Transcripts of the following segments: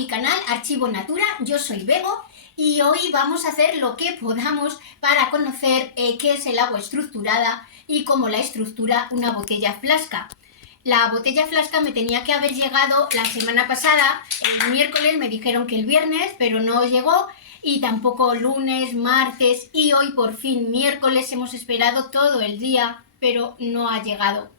mi canal Archivo Natura, yo soy Bego y hoy vamos a hacer lo que podamos para conocer qué es el agua estructurada y cómo la estructura una botella flasca. La botella flasca me tenía que haber llegado la semana pasada, el miércoles, me dijeron que el viernes, pero no llegó, y tampoco lunes, martes, y hoy por fin miércoles hemos esperado todo el día, pero no ha llegado.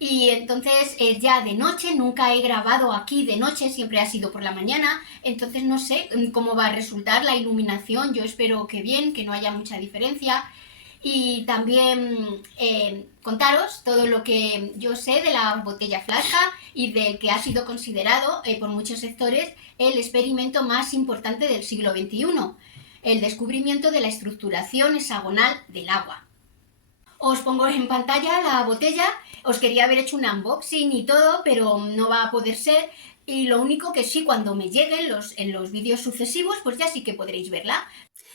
Y entonces ya de noche, nunca he grabado aquí de noche, siempre ha sido por la mañana, entonces no sé cómo va a resultar la iluminación, yo espero que bien, que no haya mucha diferencia. Y también contaros todo lo que yo sé de la botella flasca y de que ha sido considerado por muchos sectores el experimento más importante del siglo XXI, el descubrimiento de la estructuración hexagonal del agua. Os pongo en pantalla la botella, os quería haber hecho un unboxing y todo, pero no va a poder ser. Y lo único que sí, cuando me lleguen en los vídeos sucesivos, pues ya sí que podréis verla.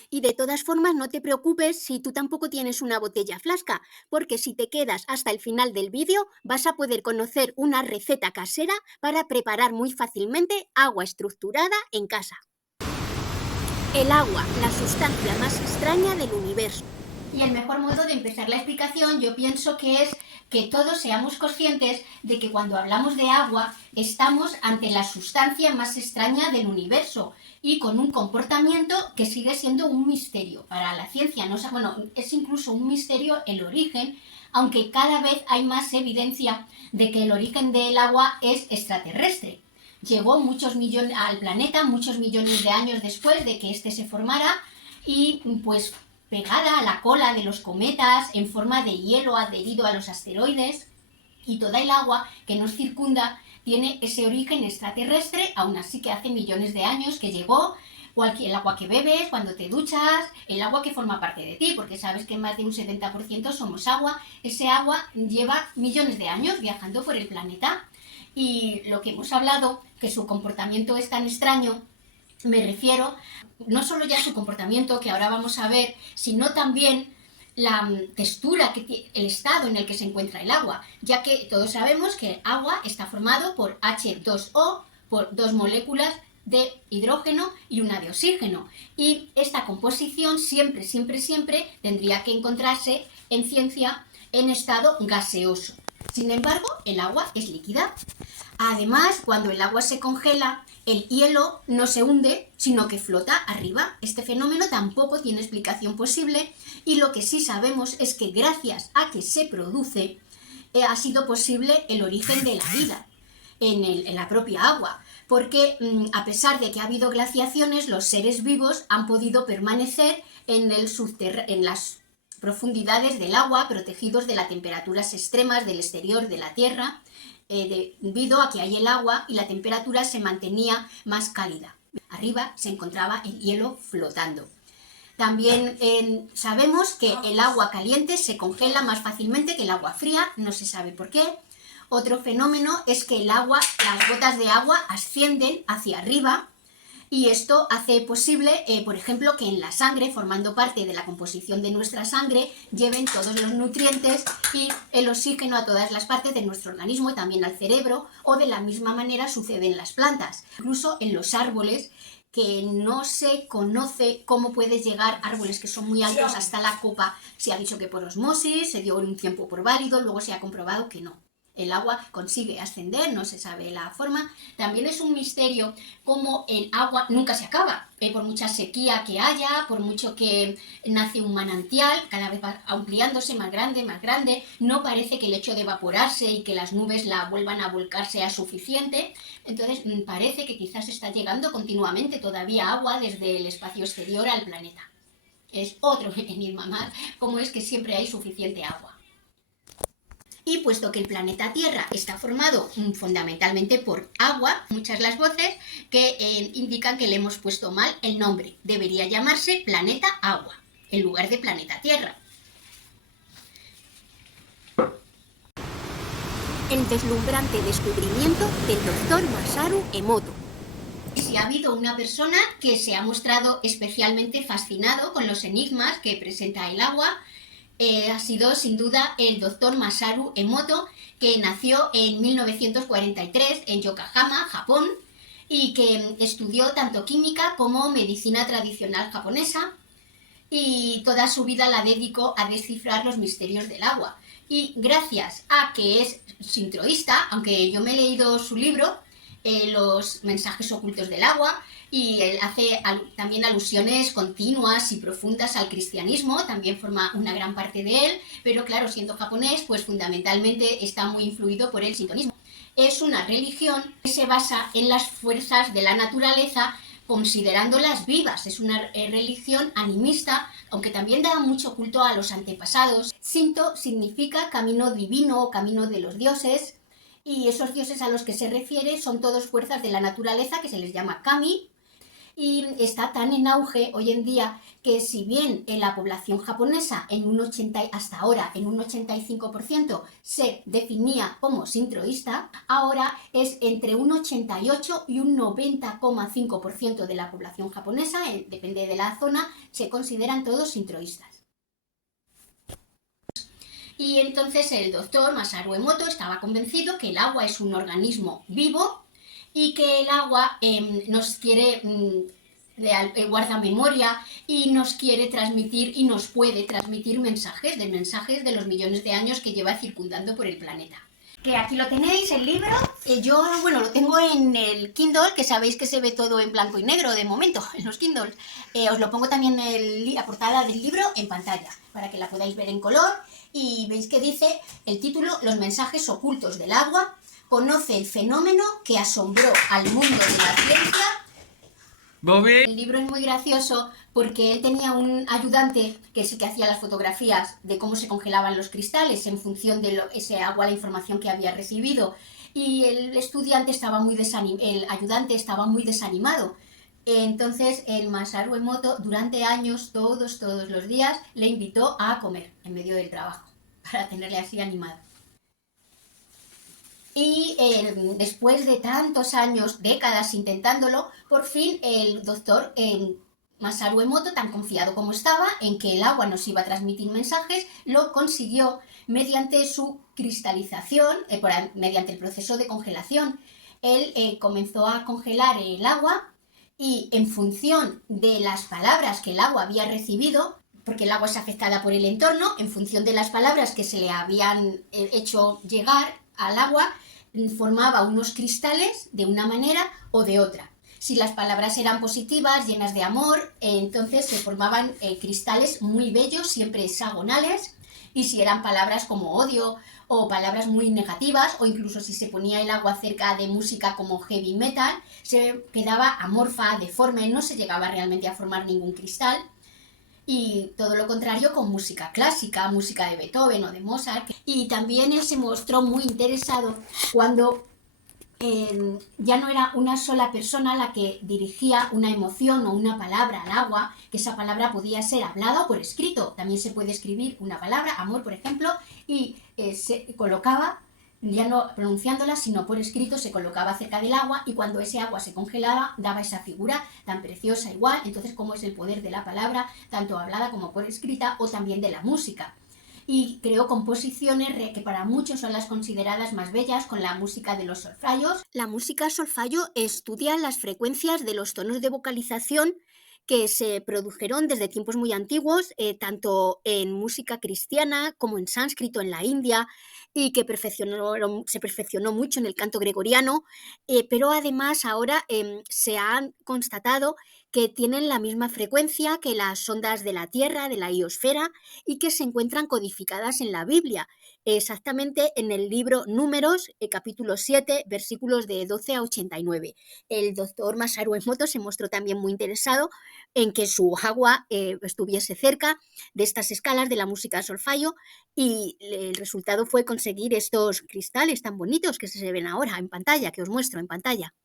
Y de todas formas, no te preocupes si tú tampoco tienes una botella flasca, porque si te quedas hasta el final del vídeo vas a poder conocer una receta casera para preparar muy fácilmente agua estructurada en casa. El agua, la sustancia más extraña del universo. Y el mejor modo de empezar la explicación yo pienso que es que todos seamos conscientes de que cuando hablamos de agua estamos ante la sustancia más extraña del universo y con un comportamiento que sigue siendo un misterio. Para la ciencia es incluso un misterio el origen, aunque cada vez hay más evidencia de que el origen del agua es extraterrestre. Llegó al planeta muchos millones de años después de que éste se formara y pues pegada a la cola de los cometas en forma de hielo adherido a los asteroides, y toda el agua que nos circunda tiene ese origen extraterrestre, aún así que hace millones de años que llegó. El agua que bebes, cuando te duchas, el agua que forma parte de ti, porque sabes que más de un 70% somos agua. Ese agua lleva millones de años viajando por el planeta. Y lo que hemos hablado, que su comportamiento es tan extraño, me refiero no solo ya a su comportamiento, que ahora vamos a ver, sino también la textura, el estado en el que se encuentra el agua, ya que todos sabemos que el agua está formado por H2O, por dos moléculas de hidrógeno y una de oxígeno, y esta composición siempre tendría que encontrarse en ciencia en estado gaseoso. Sin embargo, el agua es líquida. Además, cuando el agua se congela, el hielo no se hunde, sino que flota arriba. Este fenómeno tampoco tiene explicación posible, y lo que sí sabemos es que gracias a que se produce, ha sido posible el origen de la vida en la propia agua, porque a pesar de que ha habido glaciaciones, los seres vivos han podido permanecer en las profundidades del agua, protegidos de las temperaturas extremas del exterior de la Tierra, debido a que ahí el agua y la temperatura se mantenía más cálida. Arriba se encontraba el hielo flotando. También sabemos que el agua caliente se congela más fácilmente que el agua fría, no se sabe por qué. Otro fenómeno es que las gotas de agua ascienden hacia arriba, y esto hace posible, por ejemplo, que en la sangre, formando parte de la composición de nuestra sangre, lleven todos los nutrientes y el oxígeno a todas las partes de nuestro organismo y también al cerebro, o de la misma manera sucede en las plantas, incluso en los árboles, que no se conoce cómo puede llegar árboles que son muy altos hasta la copa. Se ha dicho que por osmosis, se dio un tiempo por válido, luego se ha comprobado que no. El agua consigue ascender, no se sabe la forma. También es un misterio cómo el agua nunca se acaba. Por mucha sequía que haya, por mucho que nace un manantial, cada vez va ampliándose más grande, no parece que el hecho de evaporarse y que las nubes la vuelvan a volcar sea suficiente. Entonces parece que quizás está llegando continuamente todavía agua desde el espacio exterior al planeta. Es otro enigma más, cómo es que siempre hay suficiente agua. Y puesto que el planeta Tierra está formado fundamentalmente por agua, muchas las voces que indican que le hemos puesto mal el nombre. Debería llamarse Planeta Agua, en lugar de Planeta Tierra. El deslumbrante descubrimiento del Dr. Masaru Emoto. Si ha habido una persona que se ha mostrado especialmente fascinado con los enigmas que presenta el agua, ha sido sin duda el Dr. Masaru Emoto, que nació en 1943 en Yokohama, Japón, y que estudió tanto química como medicina tradicional japonesa y toda su vida la dedicó a descifrar los misterios del agua. Y gracias a que es sintroísta, aunque yo me he leído su libro, Los mensajes ocultos del agua, y él hace también alusiones continuas y profundas al cristianismo, también forma una gran parte de él, pero claro, siendo japonés, pues fundamentalmente está muy influido por el sintoísmo. Es una religión que se basa en las fuerzas de la naturaleza considerándolas vivas. Es una religión animista, aunque también da mucho culto a los antepasados. Shinto significa camino divino o camino de los dioses, y esos dioses a los que se refiere son todos fuerzas de la naturaleza que se les llama kami, y está tan en auge hoy en día que si bien en la población japonesa hasta ahora en un 85% se definía como sintroísta, ahora es entre un 88 y un 90,5% de la población japonesa, depende de la zona, se consideran todos sintroístas. Y entonces el doctor Masaru Emoto estaba convencido que el agua es un organismo vivo y que el agua nos quiere guarda memoria y nos quiere transmitir y nos puede transmitir mensajes de los millones de años que lleva circundando por el planeta. Que aquí lo tenéis, el libro. Yo, bueno, lo tengo en el Kindle, que sabéis que se ve todo en blanco y negro de momento, en los Kindles. Os lo pongo también la portada del libro en pantalla, para que la podáis ver en color. Y veis que dice el título, Los mensajes ocultos del agua. Conoce el fenómeno que asombró al mundo de la ciencia. Bobby. El libro es muy gracioso porque él tenía un ayudante que es el que hacía las fotografías de cómo se congelaban los cristales en función de ese agua, la información que había recibido. Y el ayudante estaba muy desanimado. Entonces el Masaru Emoto durante años, todos los días, le invitó a comer en medio del trabajo para tenerle así animado. Y después de tantos años, décadas intentándolo, por fin el doctor Masaru Emoto, tan confiado como estaba en que el agua nos iba a transmitir mensajes, lo consiguió mediante su cristalización, mediante el proceso de congelación. Él comenzó a congelar el agua y en función de las palabras que el agua había recibido, porque el agua es afectada por el entorno, en función de las palabras que se le habían hecho llegar al agua, formaba unos cristales de una manera o de otra. Si las palabras eran positivas, llenas de amor, entonces se formaban cristales muy bellos, siempre hexagonales, y si eran palabras como odio o palabras muy negativas, o incluso si se ponía el agua cerca de música como heavy metal, se quedaba amorfa, deforme, no se llegaba realmente a formar ningún cristal. Y todo lo contrario con música clásica, música de Beethoven o de Mozart. Y también él se mostró muy interesado cuando ya no era una sola persona la que dirigía una emoción o una palabra al agua, que esa palabra podía ser hablada o por escrito. También se puede escribir una palabra, amor por ejemplo, y se colocaba, ya no pronunciándola, sino por escrito, se colocaba cerca del agua, y cuando ese agua se congelaba daba esa figura tan preciosa igual. Entonces, ¿cómo es el poder de la palabra, tanto hablada como por escrita, o también de la música? Y creó composiciones que para muchos son las consideradas más bellas, con la música de los solfallos. La música solfallo estudia las frecuencias de los tonos de vocalización que se produjeron desde tiempos muy antiguos, tanto en música cristiana como en sánscrito en la India, y que se perfeccionó mucho en el canto gregoriano, pero además ahora se han constatado que tienen la misma frecuencia que las ondas de la Tierra, de la iosfera, y que se encuentran codificadas en la Biblia, exactamente en el libro Números, capítulo 7, versículos de 12 a 89. El doctor Masaru Emoto se mostró también muy interesado en que su agua estuviese cerca de estas escalas de la música solfallo, y el resultado fue conseguir estos cristales tan bonitos que se ven ahora en pantalla, que os muestro en pantalla.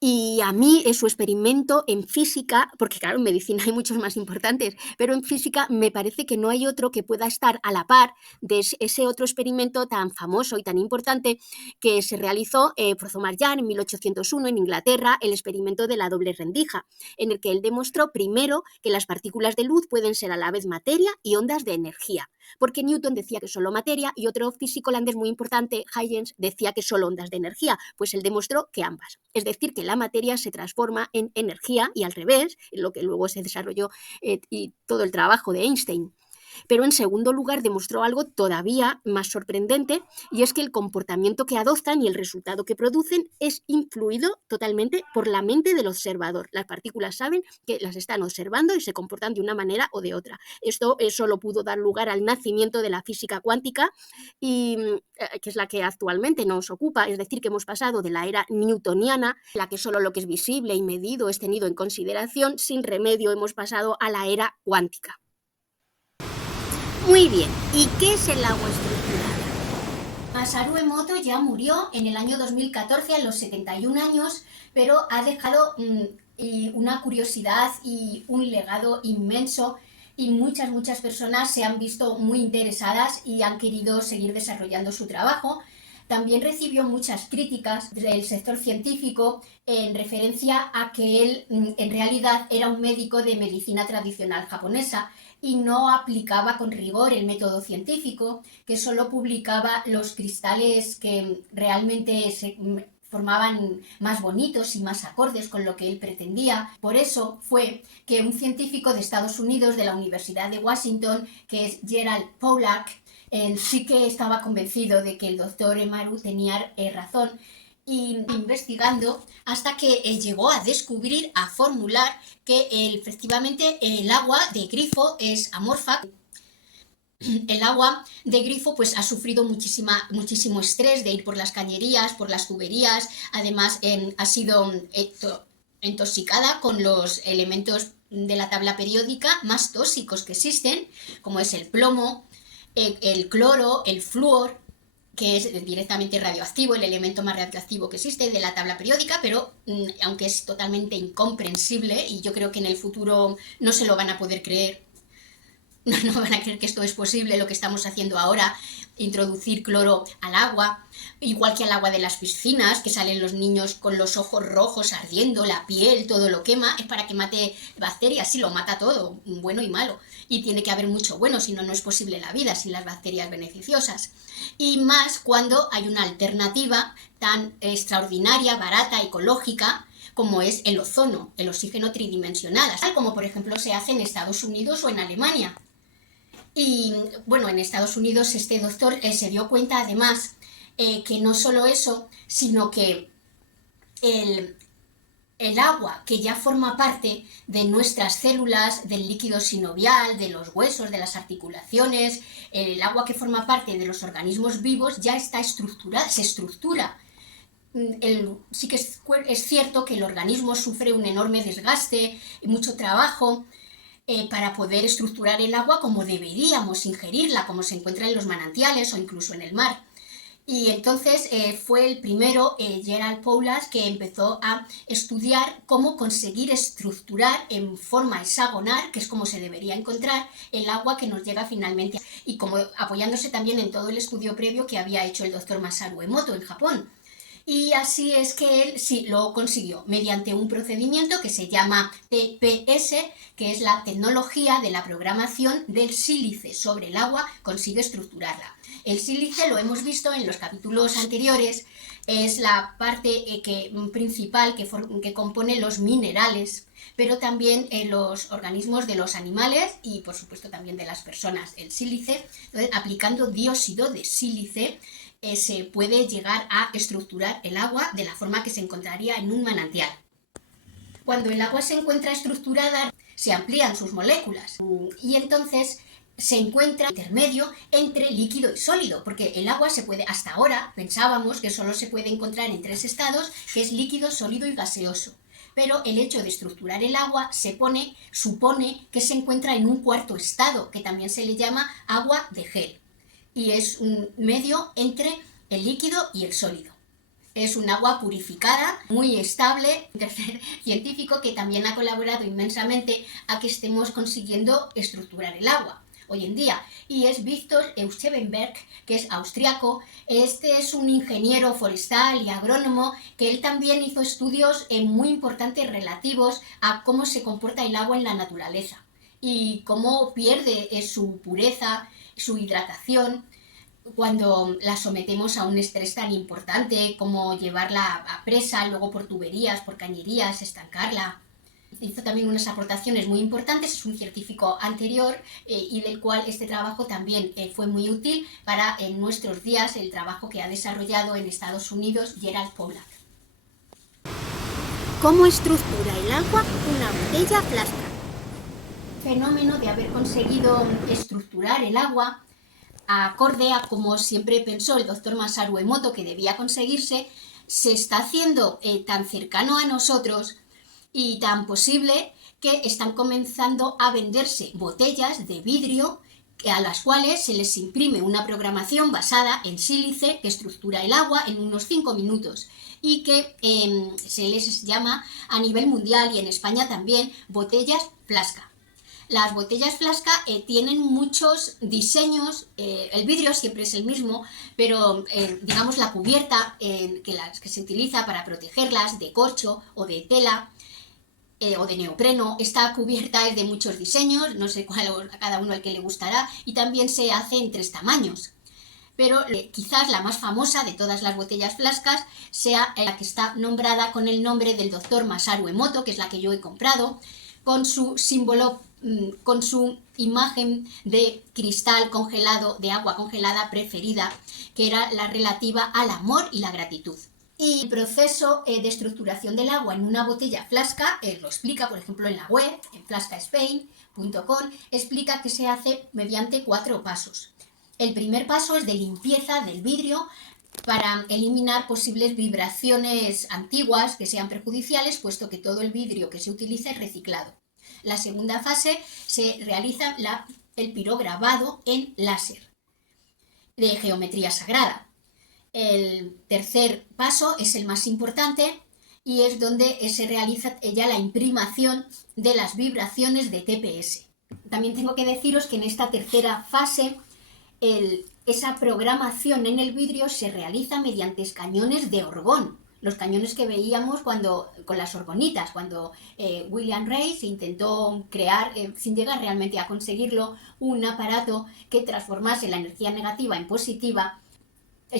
Y a mí su experimento en física, porque claro, en medicina hay muchos más importantes, pero en física me parece que no hay otro que pueda estar a la par de ese otro experimento tan famoso y tan importante que se realizó por Thomas Young en 1801 en Inglaterra, el experimento de la doble rendija, en el que él demostró primero que las partículas de luz pueden ser a la vez materia y ondas de energía, porque Newton decía que solo materia y otro físico holandés muy importante, Huygens, decía que solo ondas de energía, pues él demostró que ambas. Es decir, que porque la materia se transforma en energía y al revés, lo que luego se desarrolló y todo el trabajo de Einstein. Pero en segundo lugar demostró algo todavía más sorprendente, y es que el comportamiento que adoptan y el resultado que producen es influido totalmente por la mente del observador. Las partículas saben que las están observando y se comportan de una manera o de otra. Esto solo pudo dar lugar al nacimiento de la física cuántica, y que es la que actualmente nos ocupa, es decir, que hemos pasado de la era newtoniana, en la que solo lo que es visible y medido es tenido en consideración, sin remedio hemos pasado a la era cuántica. Muy bien, ¿y qué es el agua estructurada? Masaru Emoto ya murió en el año 2014 a los 71 años, pero ha dejado una curiosidad y un legado inmenso, y muchas personas se han visto muy interesadas y han querido seguir desarrollando su trabajo. También recibió muchas críticas del sector científico en referencia a que él en realidad era un médico de medicina tradicional japonesa y no aplicaba con rigor el método científico, que solo publicaba los cristales que realmente se formaban más bonitos y más acordes con lo que él pretendía. Por eso fue que un científico de Estados Unidos, de la Universidad de Washington, que es Gerald Pollack, sí que estaba convencido de que el doctor Emaru tenía razón, y investigando hasta que llegó a descubrir, a formular que efectivamente el agua de grifo es amorfa. El agua de grifo pues ha sufrido muchísimo estrés de ir por las cañerías, por las tuberías, además ha sido intoxicada con los elementos de la tabla periódica más tóxicos que existen, como es el plomo, el cloro, el flúor, que es directamente radioactivo, el elemento más radioactivo que existe de la tabla periódica, pero aunque es totalmente incomprensible, y yo creo que en el futuro no se lo van a poder creer, no van a creer que esto es posible, lo que estamos haciendo ahora, introducir cloro al agua, igual que al agua de las piscinas, que salen los niños con los ojos rojos ardiendo, la piel, todo lo quema, es para que mate bacterias, sí, lo mata todo, bueno y malo, y tiene que haber mucho bueno, si no, no es posible la vida sin las bacterias beneficiosas. Y más cuando hay una alternativa tan extraordinaria, barata, ecológica, como es el ozono, el oxígeno tridimensional, como por ejemplo se hace en Estados Unidos o en Alemania. Y bueno, en Estados Unidos este doctor se dio cuenta además que no solo eso, sino que el agua que ya forma parte de nuestras células, del líquido sinovial, de los huesos, de las articulaciones, el agua que forma parte de los organismos vivos ya está estructurada, se estructura. Sí que es cierto que el organismo sufre un enorme desgaste y mucho trabajo para poder estructurar el agua como deberíamos ingerirla, como se encuentra en los manantiales o incluso en el mar. Y entonces fue el primero, Gerald Pollack, que empezó a estudiar cómo conseguir estructurar en forma hexagonal, que es como se debería encontrar, el agua que nos llega finalmente, y como apoyándose también en todo el estudio previo que había hecho el doctor Masaru Emoto en Japón. Y así es que él sí lo consiguió, mediante un procedimiento que se llama TPS, que es la tecnología de la programación del sílice sobre el agua, consigue estructurarla. El sílice, lo hemos visto en los capítulos anteriores, es la parte principal que compone los minerales, pero también los organismos de los animales y por supuesto también de las personas. El sílice, entonces, aplicando dióxido de sílice, se puede llegar a estructurar el agua de la forma que se encontraría en un manantial. Cuando el agua se encuentra estructurada, se amplían sus moléculas y entonces se encuentra intermedio entre líquido y sólido, porque el agua se puede, hasta ahora pensábamos que solo se puede encontrar en 3 estados, que es líquido, sólido y gaseoso. Pero el hecho de estructurar el agua supone que se encuentra en un 4.º estado, que también se le llama agua de gel. Y es un medio entre el líquido y el sólido. Es un agua purificada, muy estable, un tercer científico que también ha colaborado inmensamente a que estemos consiguiendo estructurar el agua hoy en día. Y es Viktor Euschebenberg, que es austriaco. Este es un ingeniero forestal y agrónomo que él también hizo estudios muy importantes relativos a cómo se comporta el agua en la naturaleza y cómo pierde su pureza, su hidratación, cuando la sometemos a un estrés tan importante como llevarla a presa, luego por tuberías, por cañerías, estancarla. Hizo también unas aportaciones muy importantes, es un científico anterior y del cual este trabajo también fue muy útil para en nuestros días el trabajo que ha desarrollado en Estados Unidos Gerald Pollack. ¿Cómo estructura el agua una botella flasca? Fenómeno de haber conseguido estructurar el agua acorde a como siempre pensó el doctor Masaru Emoto que debía conseguirse, se está haciendo tan cercano a nosotros y tan posible que están comenzando a venderse botellas de vidrio a las cuales se les imprime una programación basada en sílice que estructura el agua en unos 5 minutos y que se les llama a nivel mundial y en España también botellas flasca. Las botellas flasca tienen muchos diseños, el vidrio siempre es el mismo, pero digamos la cubierta que se utiliza para protegerlas de corcho o de tela o de neopreno, esta cubierta es de muchos diseños, no sé cuál a cada uno el que le gustará, y también se hace en 3 tamaños. Pero quizás la más famosa de todas las botellas flascas sea la que está nombrada con el nombre del doctor Masaru Emoto, que es la que yo he comprado, con su símbolo, con su imagen de cristal congelado, de agua congelada preferida, que era la relativa al amor y la gratitud. Y el proceso de estructuración del agua en una botella flasca lo explica, por ejemplo, en la web, en flascaspain.com, explica que se hace mediante 4 pasos. El primer paso es de limpieza del vidrio para eliminar posibles vibraciones antiguas que sean perjudiciales, puesto que todo el vidrio que se utiliza es reciclado. La segunda fase se realiza el pirograbado en láser de geometría sagrada. El tercer paso es el más importante y es donde se realiza ya la imprimación de las vibraciones de TPS. También tengo que deciros que en esta tercera fase esa programación en el vidrio se realiza mediante cañones de orgón, los cañones que veíamos con las orgonitas, cuando William Reid se intentó crear, sin llegar realmente a conseguirlo, un aparato que transformase la energía negativa en positiva.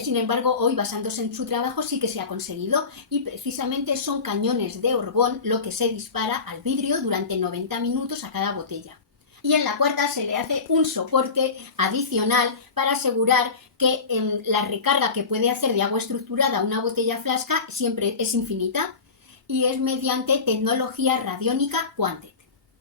Sin embargo, hoy, basándose en su trabajo, sí que se ha conseguido y precisamente son cañones de orgón lo que se dispara al vidrio durante 90 minutos a cada botella. Y en la cuarta se le hace un soporte adicional para asegurar que la recarga que puede hacer de agua estructurada una botella flasca siempre es infinita y es mediante tecnología radiónica Quantet.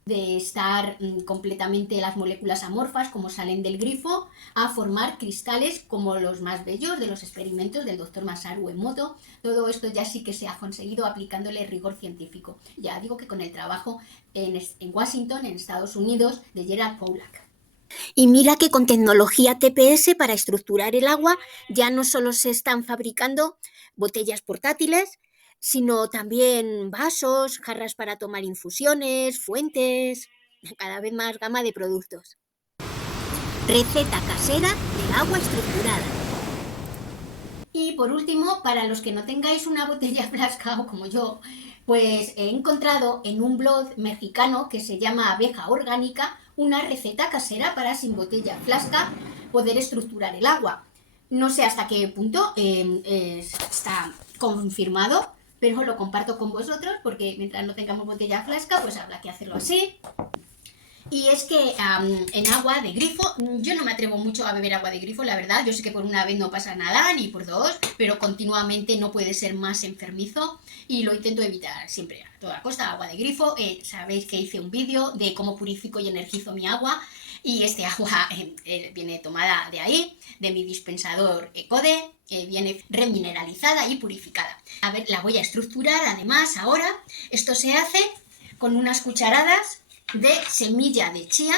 De estar completamente las moléculas amorfas como salen del grifo a formar cristales como los más bellos de los experimentos del doctor Masaru Emoto. Todo esto ya sí que se ha conseguido aplicándole rigor científico. Ya digo que con el trabajo en Washington, en Estados Unidos, de Gerald Pollack. Y mira que con tecnología TPS para estructurar el agua ya no solo se están fabricando botellas portátiles, sino también vasos, jarras para tomar infusiones, fuentes, cada vez más gama de productos. Receta casera del agua estructurada. Y por último, para los que no tengáis una botella flasca o como yo, pues he encontrado en un blog mexicano que se llama Abeja Orgánica una receta casera para sin botella flasca poder estructurar el agua. No sé hasta qué punto está confirmado, pero lo comparto con vosotros porque mientras no tengamos botella flasca, pues habrá que hacerlo así. Y es que en agua de grifo, yo no me atrevo mucho a beber agua de grifo, la verdad. Yo sé que por una vez no pasa nada, ni por dos, pero continuamente no puede ser más enfermizo y lo intento evitar siempre a toda costa. Agua de grifo, sabéis que hice un vídeo de cómo purifico y energizo mi agua y este agua viene tomada de ahí, de mi dispensador Ecode, viene remineralizada y purificada. A ver, la voy a estructurar además ahora. Esto se hace con unas cucharadas de semilla de chía.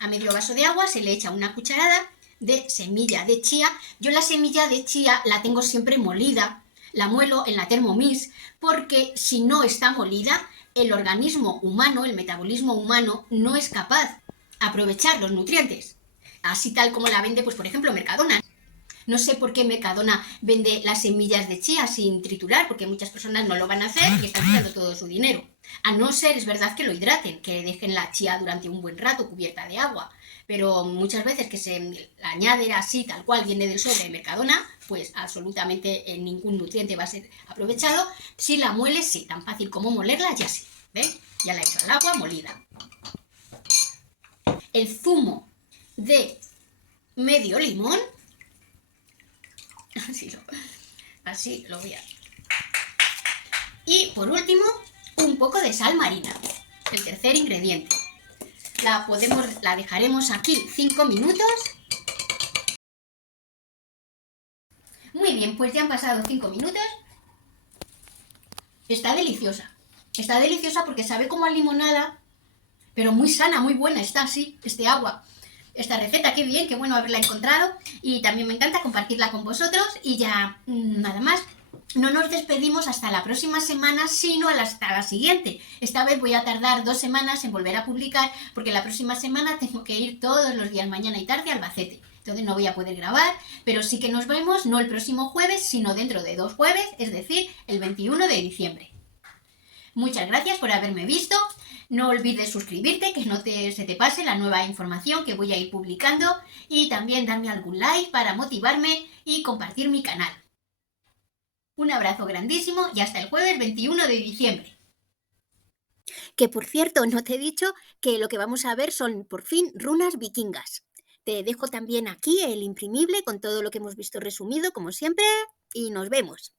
A medio vaso de agua se le echa una cucharada de semilla de chía. Yo la semilla de chía la tengo siempre molida, la muelo en la Thermomix, porque si no está molida, el organismo humano, el metabolismo humano, no es capaz de aprovechar los nutrientes. Así tal como la vende, pues por ejemplo, Mercadona. No sé por qué Mercadona vende las semillas de chía sin triturar, porque muchas personas no lo van a hacer y están tirando todo su dinero. A no ser, es verdad, que lo hidraten, que dejen la chía durante un buen rato cubierta de agua. pero muchas veces que se añade así, tal cual viene del sobre de Mercadona, pues absolutamente ningún nutriente va a ser aprovechado. Si la mueles, sí, tan fácil como molerla, ya sí, ¿ves? Ya la he hecho al agua molida. El zumo de medio limón, así lo voy a... Y por último, un poco de sal marina, el tercer ingrediente. La dejaremos aquí 5 minutos. Muy bien, pues ya han pasado 5 minutos. Está deliciosa. Está deliciosa porque sabe como a limonada, pero muy sana, muy buena está así, este agua. Esta receta, qué bien, qué bueno haberla encontrado. Y también me encanta compartirla con vosotros. Y ya, nada más. No nos despedimos hasta la próxima semana, sino hasta la siguiente. Esta vez voy a tardar 2 semanas en volver a publicar, porque la próxima semana tengo que ir todos los días, mañana y tarde, a Albacete. Entonces no voy a poder grabar, pero sí que nos vemos, no el próximo jueves, sino dentro de 2 jueves, es decir, el 21 de diciembre. Muchas gracias por haberme visto. No olvides suscribirte, que no se te pase la nueva información que voy a ir publicando, y también darme algún like para motivarme y compartir mi canal. Un abrazo grandísimo y hasta el jueves 21 de diciembre. Que por cierto, no te he dicho que lo que vamos a ver son por fin runas vikingas. Te dejo también aquí el imprimible con todo lo que hemos visto resumido, como siempre, y nos vemos.